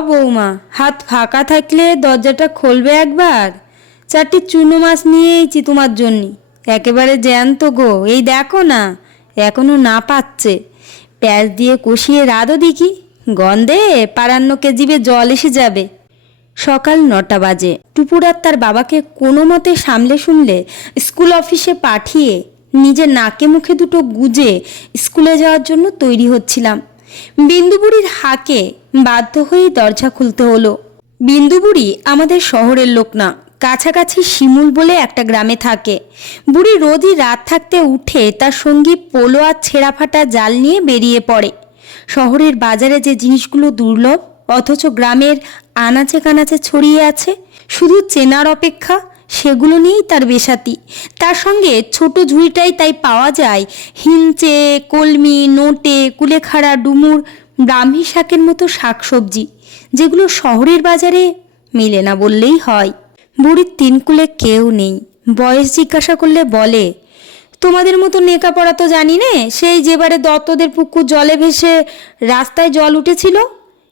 বৌমা, হাত ফাঁকা থাকলে দরজাটা খুলবে একবার? চারটি চুনো মাছ নিয়ে এসেছি তোমার জন্য। একেবারে জ্যান্ত গো, এই দেখো না, এখনও না পাচ্ছে। প্যাঁচ দিয়ে কষিয়ে রাধো দেখি, গন্ধে পারান্নকে জিভে জল এসে যাবে। সকাল নটা বাজে টুপুরার তার বাবাকে কোনো মতে সামলে শুনলে স্কুল অফিসে পাঠিয়ে নিজের নাকে মুখে দুটো গুজে স্কুলে যাওয়ার জন্য তৈরি হচ্ছিলাম। বিন্দুবুড়ির হাকে বাধ্য হয়ে দরজা খুলতে হলো। বিন্দুবুড়ি আমাদের শহরের লোক না, কাছাকাছি শিমুল বলে একটা গ্রামে থাকে। বুড়ি রোজই রাত থাকতে উঠে তার সঙ্গী পোলো আর ছেঁড়া ফাটা জাল নিয়ে বেরিয়ে পড়ে। শহরের বাজারে যে জিনিসগুলো দুর্লভ, অথচ গ্রামের আনাচে কানাচে ছড়িয়ে আছে, শুধু চেনার অপেক্ষা, সেগুলো নিয়েই তার বেসাতি তার সঙ্গে ছোট ঝুড়িটাই তাই পাওয়া যায় হিঞ্চে কলমি, নোটে, কুলেখাড়া, ডুমুর ব্রাহ্মী শাকের মতো শাকসবজি, যেগুলো শহরের বাজারে মেলে না বললেই হয়। বুড়ির তিনকুলে কেউ নেই। বয়স জিজ্ঞাসা করলে বলে, তোমাদের মতো নেকা পড়া তো জানি নে, সেই যেবারে দত্তদের পুকুর জলে ভেসে রাস্তায় জল উঠেছিল,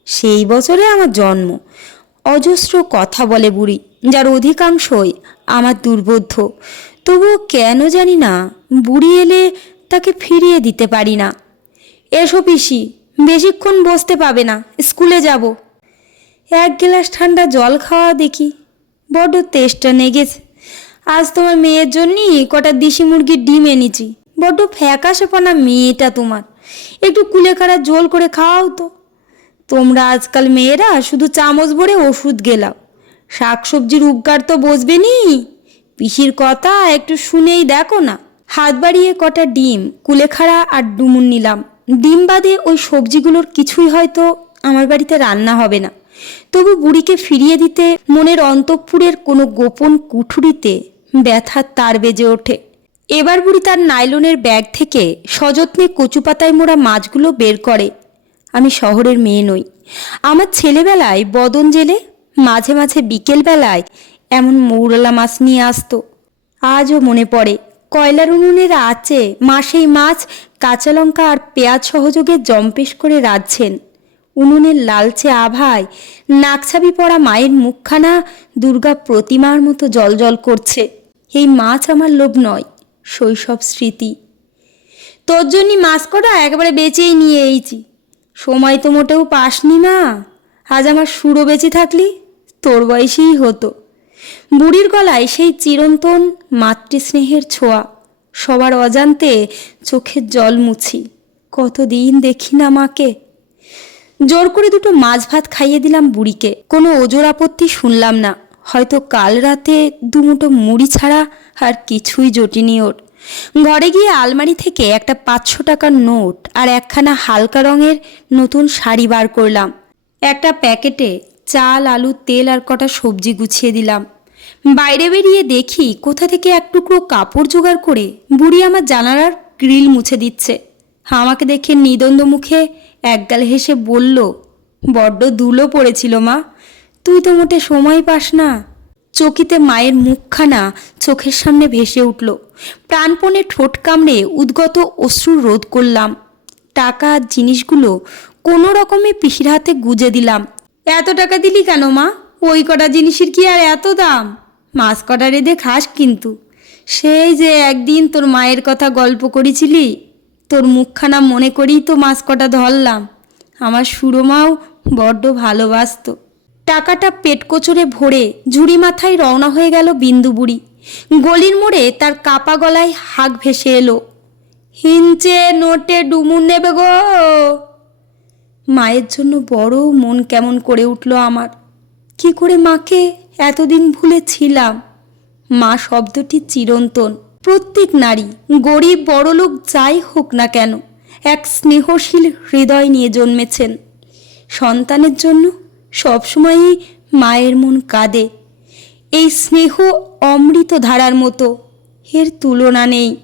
সেই বছরে আমার জন্ম। অজস্র কথা বলে বুড়ি, যার অধিকাংশই আমার দুর্বোধ্য। তবুও কেন জানি না, বুড়ি এলে তাকে ফিরিয়ে দিতে পারি না। এসো পিসি বেশিক্ষণ বসতে পাবে না, স্কুলে যাব। এক গ্লাস ঠান্ডা জল খাওয়া দেখি, বড্ড তেষ্টা নেগেছে। আজ তোমার মেয়ের জন্যই কটা দেশি মুরগির ডিম এনেছি। বড্ড ফ্যাকাশেপনা মেয়েটা তোমার। একটু কুলেখাড়া জোল করে খাওয়াও তো। তোমরা আজকাল মেয়েরা শুধু চামচ ভরে ওষুধ গেলাও। শাকসবজির উপকার তো বসবে নি পিসির কথা একটু শুনেই দেখো না। হাত বাড়িয়ে কটা ডিম কুলেখাড়া আর ডুমুর নিলাম। ডিম বাদে ওই সবজিগুলোর কিছুই হয়তো আমার বাড়িতে রান্না হবে না। তবু বুড়িকে ফিরিয়ে দিতে মনের অন্তঃপুরের কোনো গোপন কুঠুরিতে ব্যথার তার বেজে ওঠে। এবার বুড়ি তার নাইলনের ব্যাগ থেকে সযত্নে কচু পাতায় মোড়া মাছগুলো বের করে। আমি শহরের মেয়ে নই। আমার ছেলেবেলায় বদন জেলে, মাঝে মাঝে বিকেলবেলায় এমন মৌরলা মাছ নিয়ে আসতো। আজও মনে পড়ে, কয়লার উনুনের আঁচে মাসেই মাছ কাঁচা লঙ্কা আর পেঁয়াজ সহযোগে জম্পেশ করে রাঁধছেন। উনুনের লালচে আভায় নাকছাবি পড়া মায়ের মুখখানা দুর্গা প্রতিমার মতো জলজল করছে। এই মাছ আমার লোভ নয়, শৈশব স্মৃতি। তোর জন্যই মাছ কটা একবারে বেচেই নিয়ে এইছি। সময় তো মোটেও পাসনি না আজ আমার সুরও বেঁচে থাকলি, তোর বয়সেই হতো। বুড়ির গলায় সেই চিরন্তন মাতৃস্নেহের ছোঁয়া। সবার অজান্তে চোখের জল মুছি। কতদিন দেখি না মাকে। জোর করে দুটো মাছ ভাত খাইয়ে দিলাম বুড়িকে। কোনো ওজোর আপত্তি শুনলাম না। হয়তো কাল রাতে দুমুটো মুড়ি ছাড়া আর কিছুই জটিনি ওর। ঘরে গিয়ে আলমারি থেকে একটা পাঁচশো টাকার নোট আর একখানা হালকা রঙের নতুন শাড়ি বার করলাম। একটা প্যাকেটে চাল, আলু, তেল আর কটা সবজি গুছিয়ে দিলাম। বাইরে বেরিয়ে দেখি কোথা থেকে এক টুকরো কাপড় জোগাড় করে বুড়ি আমার জানালার গ্রিল মুছে দিচ্ছে। আমাকে দেখে নিদন্দ মুখে একগাল হেসে বলল, বড্ড দুলো পড়েছিল মা, তুই তো মোটে সময় পাস না। চকিতে মায়ের মুখখানা চোখের সামনে ভেসে উঠল। প্রাণপণে ঠোঁট কামড়ে উদ্গত অশ্রু রোধ করলাম। টাকা জিনিসগুলো কোনো রকমে পিসির হাতে গুজে দিলাম। এত টাকা দিলি কেন মা? ওই কটা জিনিসের কি আর এত দাম? মাছ কটা রেঁধে খাস কিন্তু। সেই যে একদিন তোর মায়ের কথা গল্প করেছিলি, তোর মুখখানা মনে করেই তো মাছ কটা ধরলাম। আমার সুরমাও বড্ড ভালোবাসতো। টাকাটা পেট কোচরে ভরে ঝুড়ি মাথায় রওনা হয়ে গেল বিন্দু বুড়ি। গলির মোড়ে তার কাপা গলায় হাঁক ভেসে এলো। হিঞ্চে নোটে ডুমুর নেবে গো। মায়ের জন্য বড় মন কেমন করে উঠল আমার। কি করে মাকে এতদিন ভুলেছিলাম? মা শব্দটি চিরন্তন। প্রত্যেক নারী, গরিব, বড়লোক, যাই হোক না কেন, এক স্নেহশীল হৃদয় নিয়ে জন্মেছেন। সন্তানের জন্য সবসময়ই মায়ের মন কাঁদে। এই স্নেহ অমৃত ধারার মতো, এর তুলনা নেই।